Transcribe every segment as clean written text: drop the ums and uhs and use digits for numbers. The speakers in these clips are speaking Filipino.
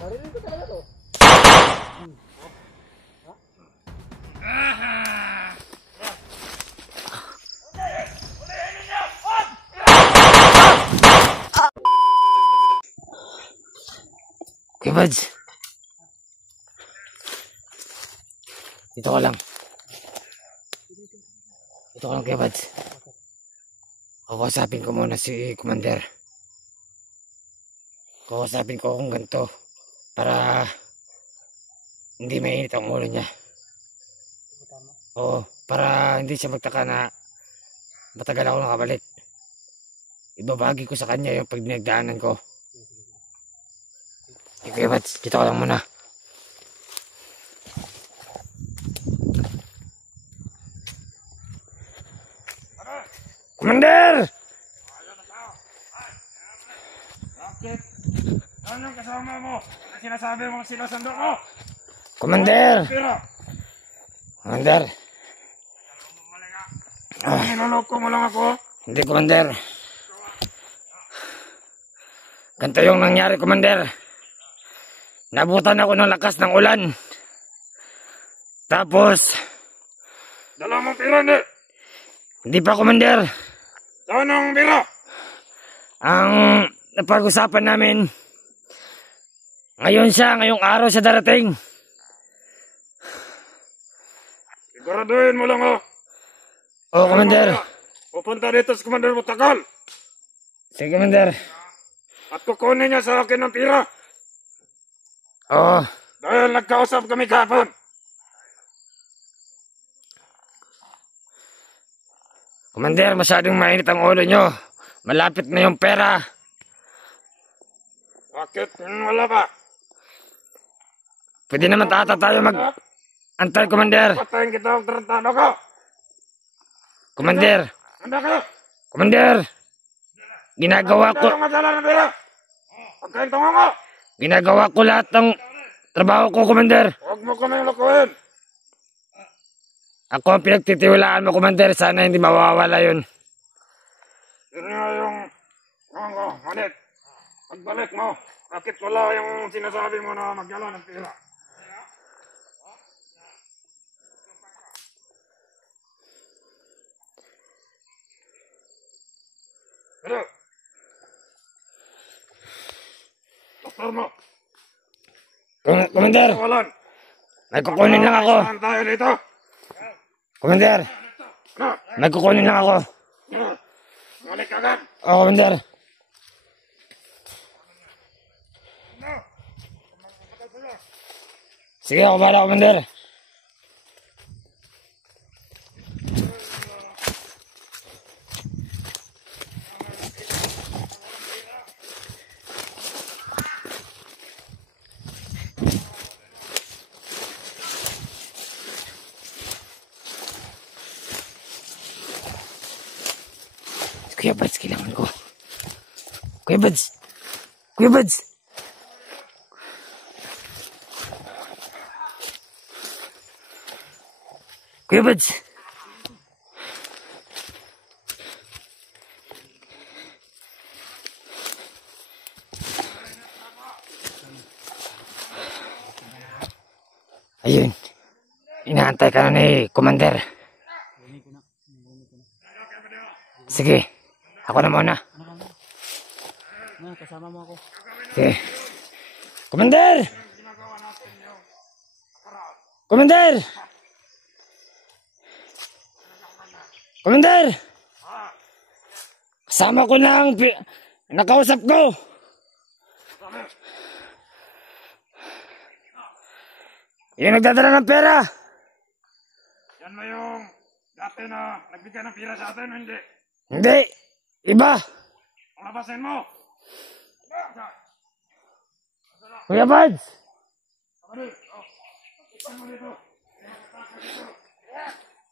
Narinig ko talaga to. Okay, buds. Dito ka lang. Dito ka lang, kay buds. Kakausapin ko muna si Commander. Kakausapin ko kung ganito. Para hindi mainit ang ulo niya. Oo, para hindi siya magtaka na matagal ako nakabalik. Ibabagi ko sa kanya yung pag dinagdaanan ko. Okay, buds. Dito ka lang muna. Commander! Bakit? Anong kasama mo? Ang sinasabi mo sinasando ko? Commander! Commander! Niloloko mo lang ako? Hindi, Commander. Ganito yung nangyari, Commander. Nabutan ako ng lakas ng ulan. Tapos, Dala mong pira, hindi? hindi pa, Commander. Saan ang pira? Ang napag-usapan namin, ngayong araw siya darating. Siguraduhin mo lang, oh. Oo, Commander. Pupunta dito sa Commander Butakal. Sige, Commander. At kukunin niya sa akin ng pira. Oo. Dahil nagkausap kami kahapon. Commander, masyadong mainit ang ulo nyo. Malapit na yung pera. Bakit? Wala pa. Pwede naman tayo mag-antay, Commander. Patayin kita ang tarantado ko. Commander. Handa ka? Commander. Ginagawa ko. Ang madala ng pira. Pagkain tungo ko. Ginagawa ko lahat ng trabaho ko, Commander. Huwag mo kami lukuhin. Ako ang pinagtitiwalaan mo, Commander. Sana hindi mawawala yun. Yun nga yung ko, manit. Pagbalik mo, bakit wala yung sinasabi mo na magdala ng pira? Pero, doktor mo, Commander, walan. may kukunin lang ako. Saan tayo dito? Commander, Ano? may kukunin lang ako. Ano? Balik agad. Oo, Commander. Ano? Sige, ako para, Commander. Kuya Buds, kailangan ko. Kuya Buds! Kuya Buds! Kuya Buds! Ayun. Inaantay ka na ni Commander. Sige. Ako na muna. Kasama mo ako. Sige. Commander! Commander! Commander! Kasama ko na ang nakausap ko. Yung nagdadala ng pera. Yan ba yung dati na nagbigay ng pira sa atin o hindi? Hindi. Iba. Palabasin mo! Kuya Buds.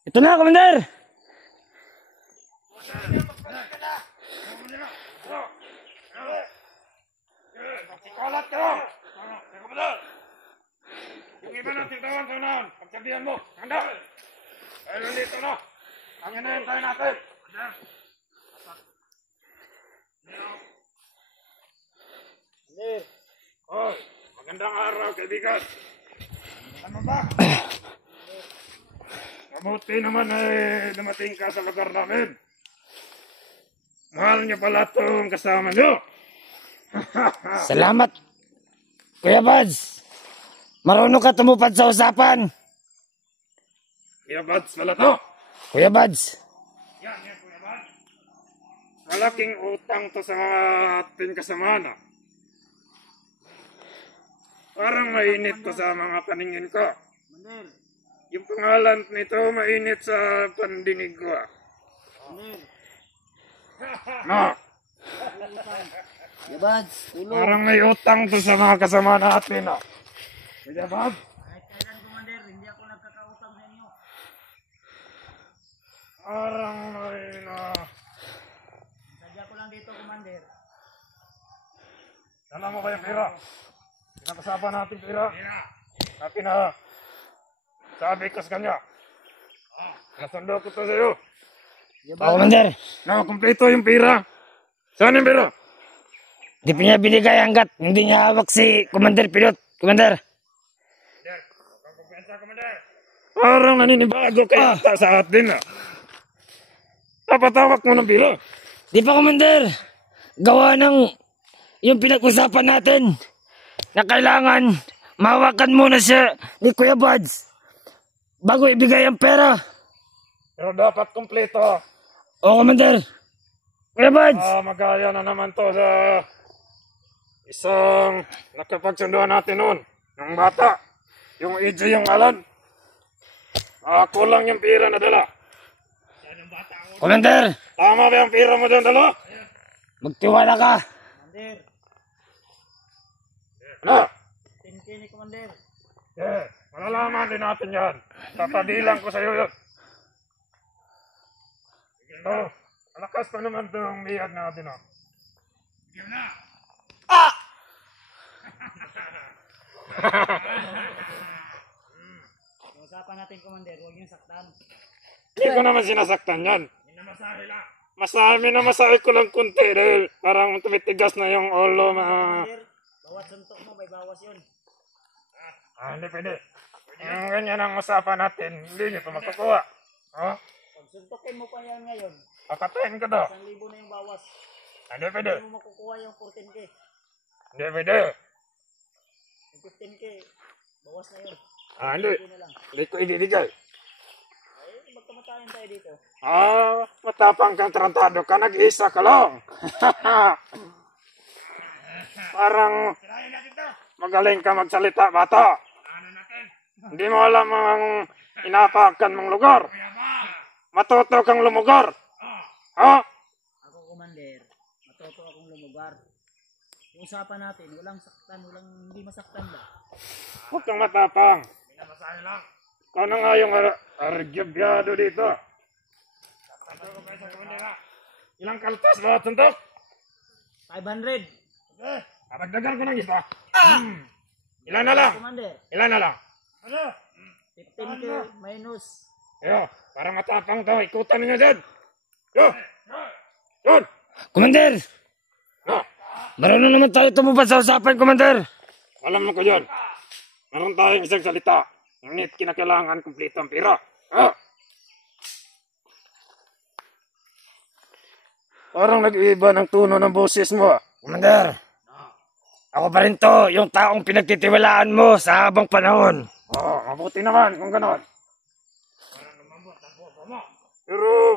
Ito na, Commander. Kalat ka! Yung iba ng tigtawan sa unahan, pagsabihan mo, handa! Dahil nandito na, ang hinahintay natin. Hoy, Magandang araw, kaibigan. Ano ba? Mabuti naman ay dumating ka sa lugar namin. Mahal niyo pala itong kasama niyo. Salamat, Kuya Buds. Marunong ka tumupad sa usapan. Kuya Buds pala to. Kuya Buds. Yan, Kuya Buds. Malaking utang to sa ating kasama na. Parang mainit to sa mga paningin ko. Yung pangalan nito mainit sa pandinig ko. No. Kuya Buds, tulong. Parang may utang to sa mga kasama natin. Kuya Buds. Kahit kailan, Commander, hindi ako nagkakautang sa inyo. Parang may Sadya ko lang dito, Commander. Dala mo ba yung pera? Pinag-usapan natin pera. Natin na sabi ko sa kanya. Nasundo ko to sa'yo. Commander. Na, kumpleto yung pera. Saan yung pera? Di pa niya binigay hanggat hindi niya hawak si Commander Pilot. Commander. Parang naninibago kayo sa atin. Dapat hawak mo ng pera. Di pa, Commander. Gawa ng yung pinag-usapan natin na kailangan mahawakan muna siya ni Kuya Buds bago ibigay ang pera. Pero dapat kumpleto. O, Commander. Kuya Buds. Magaya na naman to sa isang nakapagsunduan natin noon. Yung bata. Yung EJ yung Alan. Kulang yung pira na dala. Commander. Tama ba yung pira mo dyan dala? Magtiwala ka. Commander, Ano? 10K ni Commander. Malalaman din natin yan. Papabilang ko sa'yo yun. Malakas pa naman itong biyag natin. Usapan natin, Commander, huwag niyong saktan. Hindi ko naman sinasaktan yan. Masahe ko lang kunti dahil parang tumitigas na yung ulo. Commander, bawat suntok mo, may bawas yun. Hindi pwede. Yung ganyan ang usapan natin, hindi nyo ito makukuha. Pag suntokin mo pa yan ngayon, Papatayin ko to. 1,000 na yung bawas. Hindi pwede. Hindi mo makukuha yung 14K. Hindi pwede. Yung 15K, bawas na yun. Hindi. 15K na lang. Hindi ko ibibigay. Magkamatayan tayo dito. Matapang kang tarantado ka, nag-isa ka lang. Parang magaling ka magsalita, bata. Hindi mo alam ang inapakan mong lugar. Matuto kang lumugar. Ako, Commander, matuto akong lumugar. Yung usapan natin, walang saktan, hindi masaktan ba? Huwag kang matapang. Ikaw na nga yung argyabiyado dito. Ilang kaltas ba suntok? 500. Dagdagan ko ng isa. Ilan na lang? Commander, Ilan na lang? 15K minus. Yo, para matapang to, ikutan ninyo dyan. Yo! Yun! Commander. Marunong naman tayo tumupad sa usapan, Commander. Alam mo ko yun. Meron tayong isang salita. Ngunit kinakailangan kumpleto ang pira. Parang nag-iiba ng tono ng boses mo. Commander. Ako pa rin to, yung taong pinagtitiwalaan mo sa habang panahon. Mabuti naman kung ganon. Pero,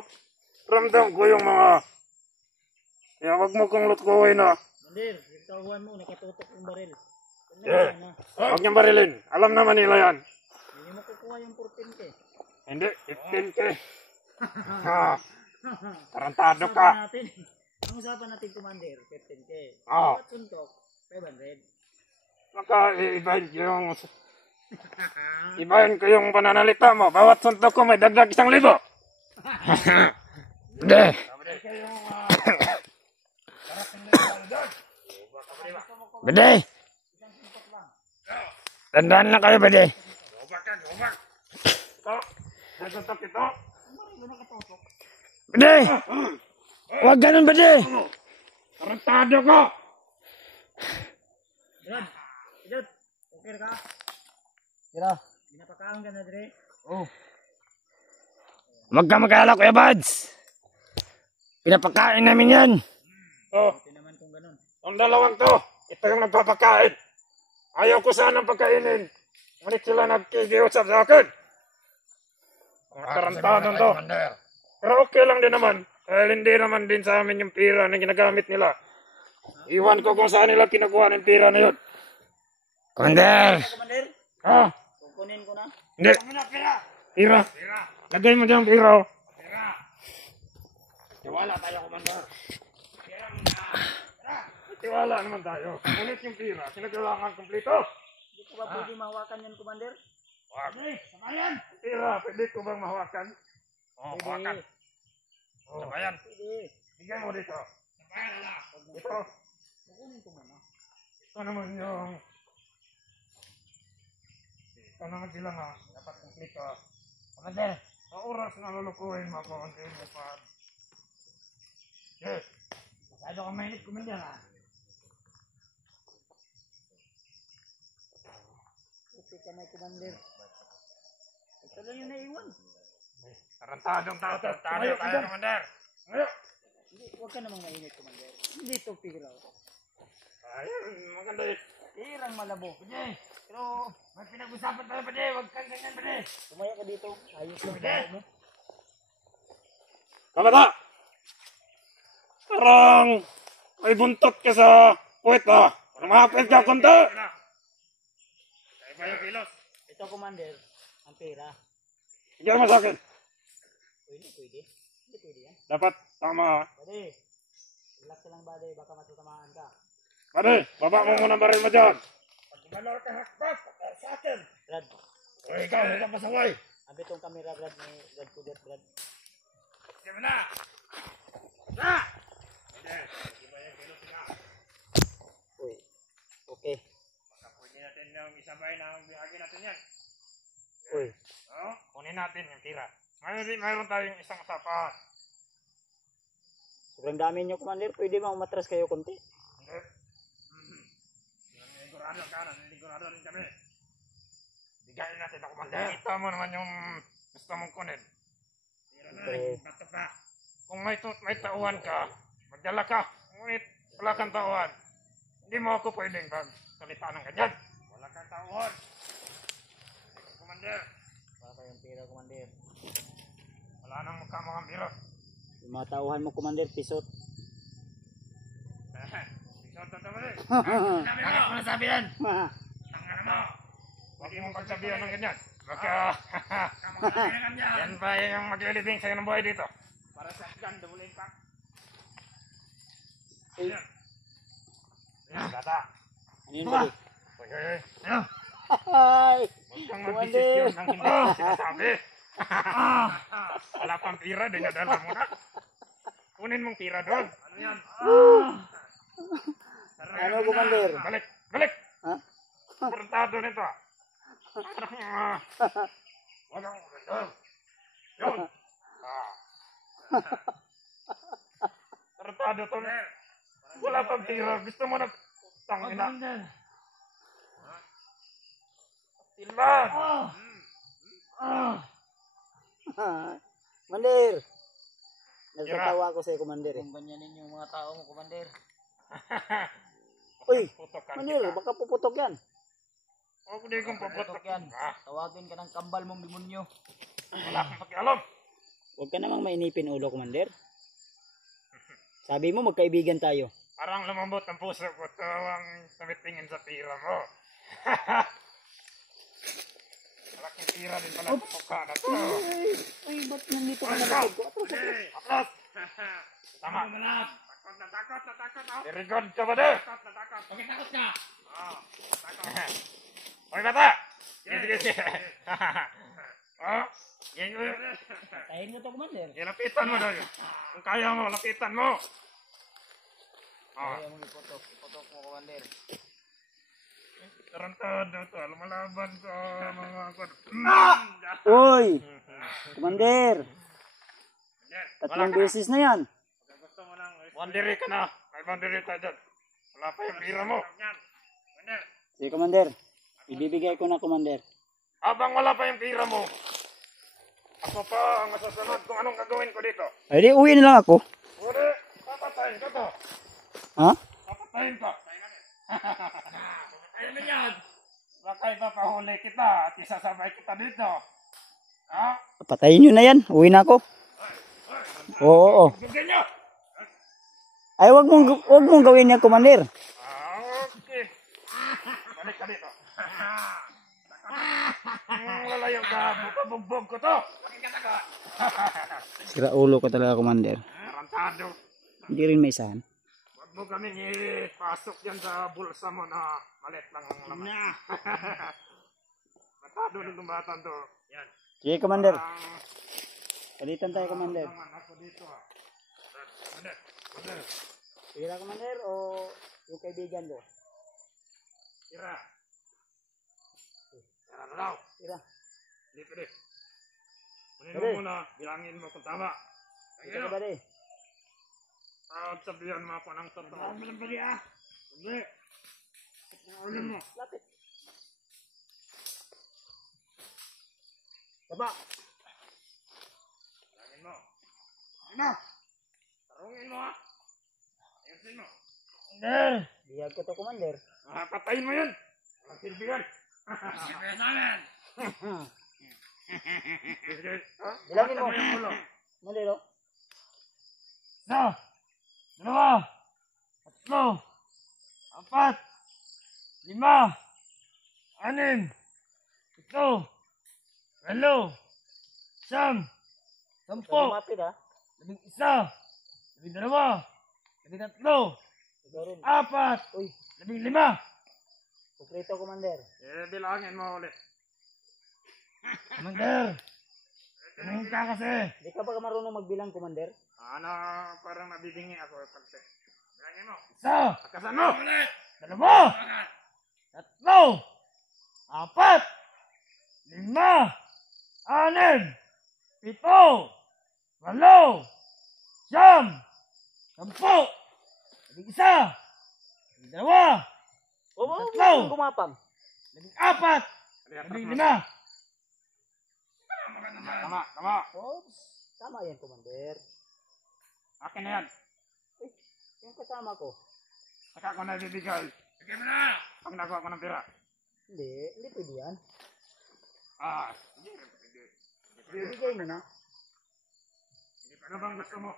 ramdam ko yung mga... Kaya wag mo kong lutkuhin Commander, yung tahuan mo, nakatutok yung baril. Huwag niyang barilin. Alam naman nila yan. Hindi mo kukuha yung 14K. Hindi, 15K. Tarantado ka. Ang usapan natin, Commander, 15K. Oo. Bawat suntok, 500. Maka-ibahin yung... Ibahin ko yung pananalita mo. Bawat suntok ko may dagdag 1,000. Hindi. Bede. Tandaan lang kayo, Bede. Gobak. Ito. Nasuntok ito. Bede. Huwag ganun, Bede. Tarantado ko. Dad, Okay ka? Tira. Ginapakaon ka na dire. Oh. Huwag ka mag-alala, Kuya Buds. Pinapakain namin yan. Oh, Ito naman kung ganun. ang dalawang to, ito yung nagpapakain. Ayaw ko sanang pagkainin. Ngunit sila nagkikiusap sa akin. Ang tarantadong to. Pero okay lang din naman. Dahil hindi naman din sa amin yung pira na ginagamit nila. Iwan ko kung saan nila kinukuha ng pira na yun. Commander. Commander, Ha? kukunin ko na. Hindi. Pira. Lagay mo dyan pira. Tiwala tayo, Commander. Tiwala naman tayo. Ngunit yung pira, kinakailangan kumplito. Hindi ko ba pwede mahawakan yan, Commander? Wag. Samayan. Pira, pwede ko bang mahawakan? Oo, hawakan. Oh, samayan. Pwede. Bigyan mo dito. Samayan na. Ito. Kukunin ko muna. Ito naman yung... Ito naman sila nga. Dapat kumplito. Commander, sa oras na lulukuhin mo ako, hindi mo pa... Yes. Masyado kang mainit, Commander, ha? Okay ka na, Commander. Ito lang yung naiwan. Tarantadong tao to. Tayo tayo, Commander. Ngayon. Hindi, huwag ka namang mainit, Commander. Hindi ito piraw. Ayun, maganda yun. Pirang malabo. Pwede. Pero, may pinag-usapan tayo, pwede. Huwag kang ganyan, pwede. Tumaya ka dito. Ayos lang tayo mo. Kamata! Parang may buntot ka sa puwet, ha? Parang mahapit ka, konti. Kaya ba yung kilos? Ito, Commander. Ang pera. Bigyan mo sa akin. Pwede, pwede. Hindi pwede yan. Dapat, tama, ha? Pwede. Relax lang, buddy. Baka matutamaan ka. Pwede, baba mo muna baril mo dyan. Pag malor ka hakbat, sa akin. Brad, O ikaw, huwag kang pasaway. abi tong camera, Brad. Ni Brad Kudet, Brad. Sige mo na. Na! Pwede, hindi ba yung kilos na? Uy. Okay. Baka pwede natin yung isabay na ang bihagi natin yan. Uy. O, kunin natin yung tira. Mayroon tayong isang usapan. Sobrang dami nyo, Commander. Pwede bang umatras kayo konti? Hindi. Nanigurado ka, nanigurado rin kami. Bigayin natin ako, Commander. Kita mo naman yung gusto mong kunin. Tira na, Okay. bato ka. Kung may tauhan ka, magdala ka. Ngunit wala kang tauhan. Hindi mo ako pwedeng salita ng ganyan. Wala kang tauhan. Commander, Baka yung pera, Commander. wala nang mukha mo kang biro. Yung mga tauhan mo, Commander, pisot. Ikaw tatamali. Bakit mo nasabi yan? Tangan mo. Huwag mong pagsabihan ng ganyan. Baka, yan ba yung maglilibing sa'yo ng buhay dito? Para sa gan, dumulin pa. Yan. Yan, bata. Ano yun, buddy? Hoy. Ano? Ay! Huwag kang Commander. mag-desisyon ng hindi ko sinasabi. Wala pang pira, dinadala mo na. Kunin mong pira doon. Ano yan? Ano, Commander? Balik! Balik! Ha? Kurantado nito. Wag ang ganda. Yun. Kurantado to. Wala pang pira. Gusto mo na tangina. Tilman! Commander! Nagtatawa ako sa'yo, Commander. Kung ganyanin yung mga tao mo, Commander. Uy! Putokan Commander, kita. baka puputok yan. Huwag hindi kong puputok yan. Ah, Tawagin ka ng kambal mong demonyo. wala akong pakialam. Huwag ka namang mainipin ulo, Commander. Sabi mo, magkaibigan tayo. Parang lumambot ang puso ko. Tawang tumitingin sa pira mo. Malaking pira din pala sa mukha na to. Uy, ba't nandito ka Ano? nalagod ko? Atras, atras. Aplas! Tama. Takot na takot. Very good ka ba de? Takot na takot. Bakit takot ka? Takot. Hoy bata! Sige. Oh, yan yun. Tahin mo to, Commander. Lapitan mo doon. Kung kaya mo, lapitan mo. Kaya mong ipotok. Ipotok mo, Commander. Tarantado to. Lumalaban sa mga... Uy! Commander! Tatlong beses na yan. Boundary ka na. May boundary tayo dyan. Wala pa yung pira mo. Sige, Commander. Ibibigay ko na, Commander. Habang wala pa yung pira mo, ako pa ang masasunod kung anong gagawin ko dito. Ay, di, uwi na lang ako. Uli, papatayin ka to. Ha? Papatayin ka. Papatayin na yan. Baka ipapahuli kita at isasabay kita dito. Ha? Patayin nyo na yan. Uwi na ako. Oo. Bigyan nyo. Ay, wag mong gawin yan, Commander. Okay. Balik ka dito. Lalayo ka. Bukabugbog ko to. Sira ulo ko talaga, Commander. Tarantado. Hindi rin may isahan. Huwag mo kaming ipasok yan sa bulsa mo na malit lang ang laman. Matado nitong batan to. Yan. Sige, Commander. Ang Palitan tayo, Commander. laman ako dito. Commander. Commander. Sira, Commander, o yung kaibigan ko? Tira. Tira na daw. Sira. Hindi pwede. Kunin Pwede. mo muna. Bilangin mo kung tama. Ito ka ba, di? At sabihan mo ako ng totoo. Ano lang pwede ah? Hindi. Ulo mo. Lapit. Baba. Bilangin mo. Ano? Tarungin mo ah. Ayusin mo. Commander! Biyag ko to, Commander. Patayin mo yun. Ang silbihan. Silbihan sa amin. Bilangin mo. Patayin yung ulo. Mali, no? Isa! Dalawa! Tatlo! Apat! Lima! Anim! Ito! Walo! Siyam! Sampo! Lumapit, ha? 11! 12! 13! Ikaw rin. 4! Uy, 15! kuprito, Commander. Bilangin mo ulit. Commander! Tumingin ka kasi! Di ka ba marunong magbilang, Commander? Ano, parang nabibingi ako. Bilangin mo. Isa! Akasan mo. Dalawa! Tatlo! Apat! Lima! Anim! Pito! Walo! Siyam! Sampo! 11! 12! Oo, Tatlo! gumapang. 14! 15! Tama, tama. Oops. Tama yan, Commander. Akin na yan. Yung kasama ko. Saka ko na ibibigay. Bigay mo na. Pag nagawa ko ng pira. Hindi pwede yan. Hindi. Bibigay mo na. Ano bang gusto mo?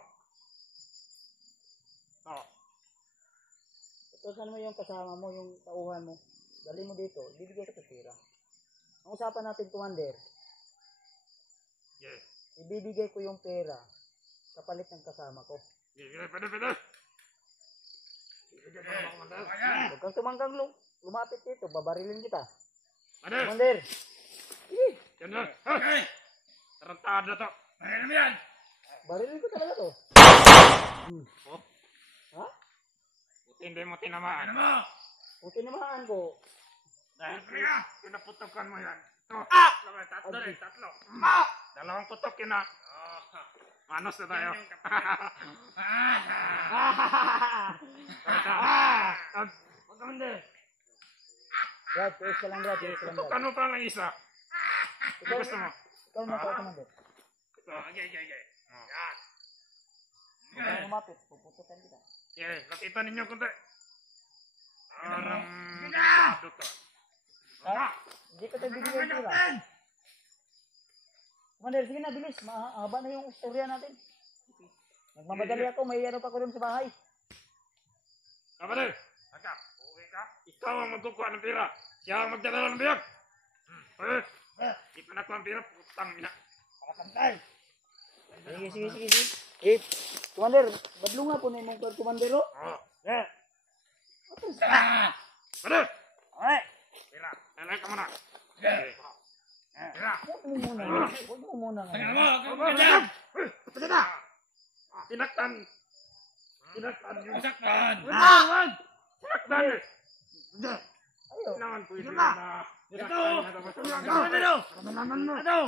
Utosan mo yung kasama mo, yung tauhan mo. Dali mo dito, bibigay ka sa pera. Ang usapan natin, Commander, Yes. ibibigay ko yung pera kapalit ng kasama ko. Pwede. Ibigay ko naman, Commander. Huwag kang tumanggang lumapit dito, babarilin kita. Commander. Commander, Yan na. Hey! Tarantado to. Ano mo yan? barilin ko talaga to. Ha? Buti hindi mo tinamaan. Ano mo? Kung tinamaan ko, Dahil pinaputokan mo yan. Ito. Tatlo. Dalawang putok yun ah. Manos na tayo. Commander! Brad, tiis ka lang, Brad, tiis ka lang, Brad. Putokan mo pa ng isa. Ano gusto mo? Ikaw na, Commander. Ito. Yan. Huwag kang lumapit, puputukan kita. Nakita ninyo kunti. Parang delikado to. Hindi ko tayo bibigyan ng pera. Commander, sige na, bilis. Mahaba na yung istorya natin. Nagmamadali ako, may ano pa ko rin sa bahay. Kapatid, saka, uwi ka. Ikaw ang magkukuha ng pira. Siya ang magdala ng biyag. Di pa nakuha ang pira, putang ina. Pakatantay. Sige. Commander, badlo nga po na yung mong Commander, oh. Kapatid! Pira, lalay ka muna. Pira. Huwag mo muna. Tinaktan yung... Saktan! Tinaktan eh. Ayo. Kailangan po ito na... Ano?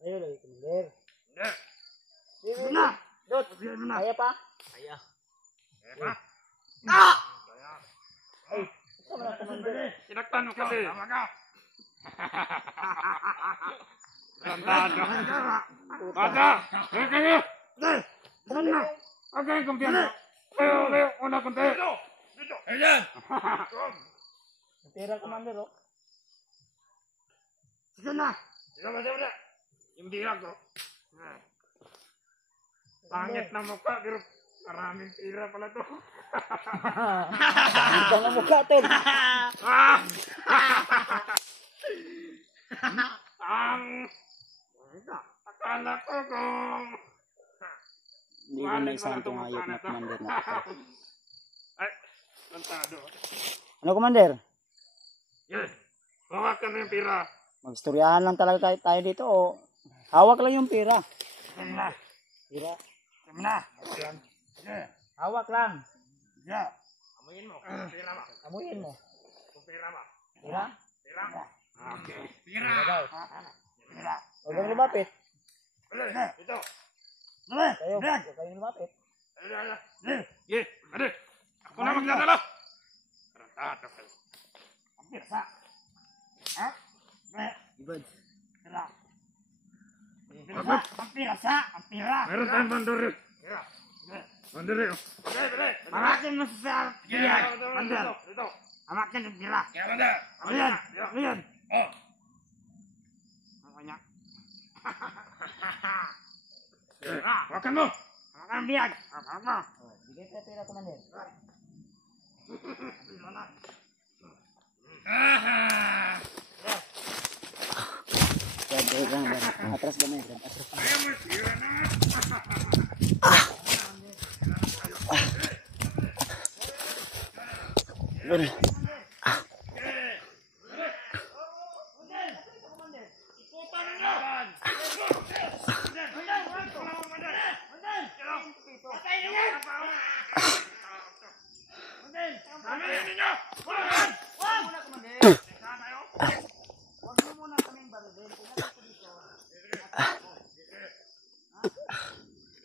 Ayo lagi, Commander. Hindi. Sige. Na. Dot, Sabihin mo na. kaya pa? Kaya. Ay, Sinaktan mo kasi. Tama ka. Tarantado. Bata! Kaya kayo! Huwag kayong kumpiyansa. Kayo, una kunti. Dito! Ayan! Tira, Commander, oh. Sige na! Sige. Yung bira ko. Pangit na mukha, pero maraming tira pala to. Ito na mukha, tol. Akala ko kung... Hindi ko na isang itong hayop na Commander na ito. Ay, lantado. Ano, Commander? Yes, hawak ka na yung pira. Magstoryahan lang talaga tayo dito, o hawak lang yung pira. Sige na. Pira. Sige na. Sige. Hawak lang. Sige. Amuyin mo. Pira mo. Amuyin mo. Kung pira mo. Pira? Pira mo. Okay. Pira. Pira. Huwag kang lumapit. Ito. Kayo, huwag kayong lumapit. Ye, ade. Ako na magdadala. Tarantado kayo. Ang pirsa. Ha? Good. Pira. Ang pirsa. Ang pira. Meron tayong banduri. Pira. Banduri. Hamakin mo sa pira. Bandel. Hamakin ang pira. Kaya bandel. Ayan. Oh. Makanya. Hawakan mo. Hawakan ang biyag. Hawakan mo. Bigay sa pira, Commander. Atras ba na yun? Atras ba na.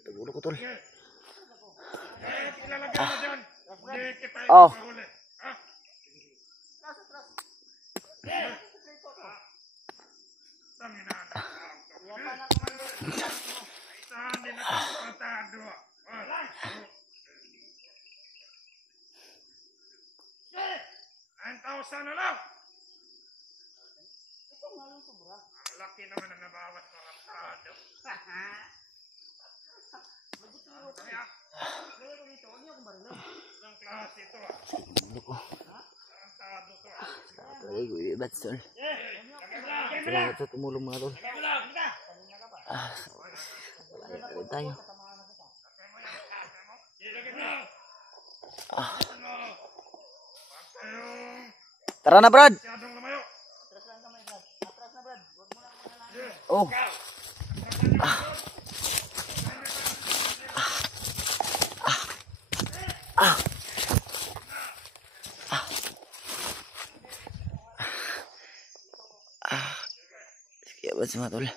Tagulo ko, tol. Oh. Ang tausan na lang. Ito nga yung sobra. Ang laki naman ang nabawas mga tado. Ang klase ito ah. Ang tado to ah. Talaga, guibat, tol. Talaga ito, tumulong mga tol. Wala tayo. Tara na, Brad. Oh. Sige, ba't si Matol?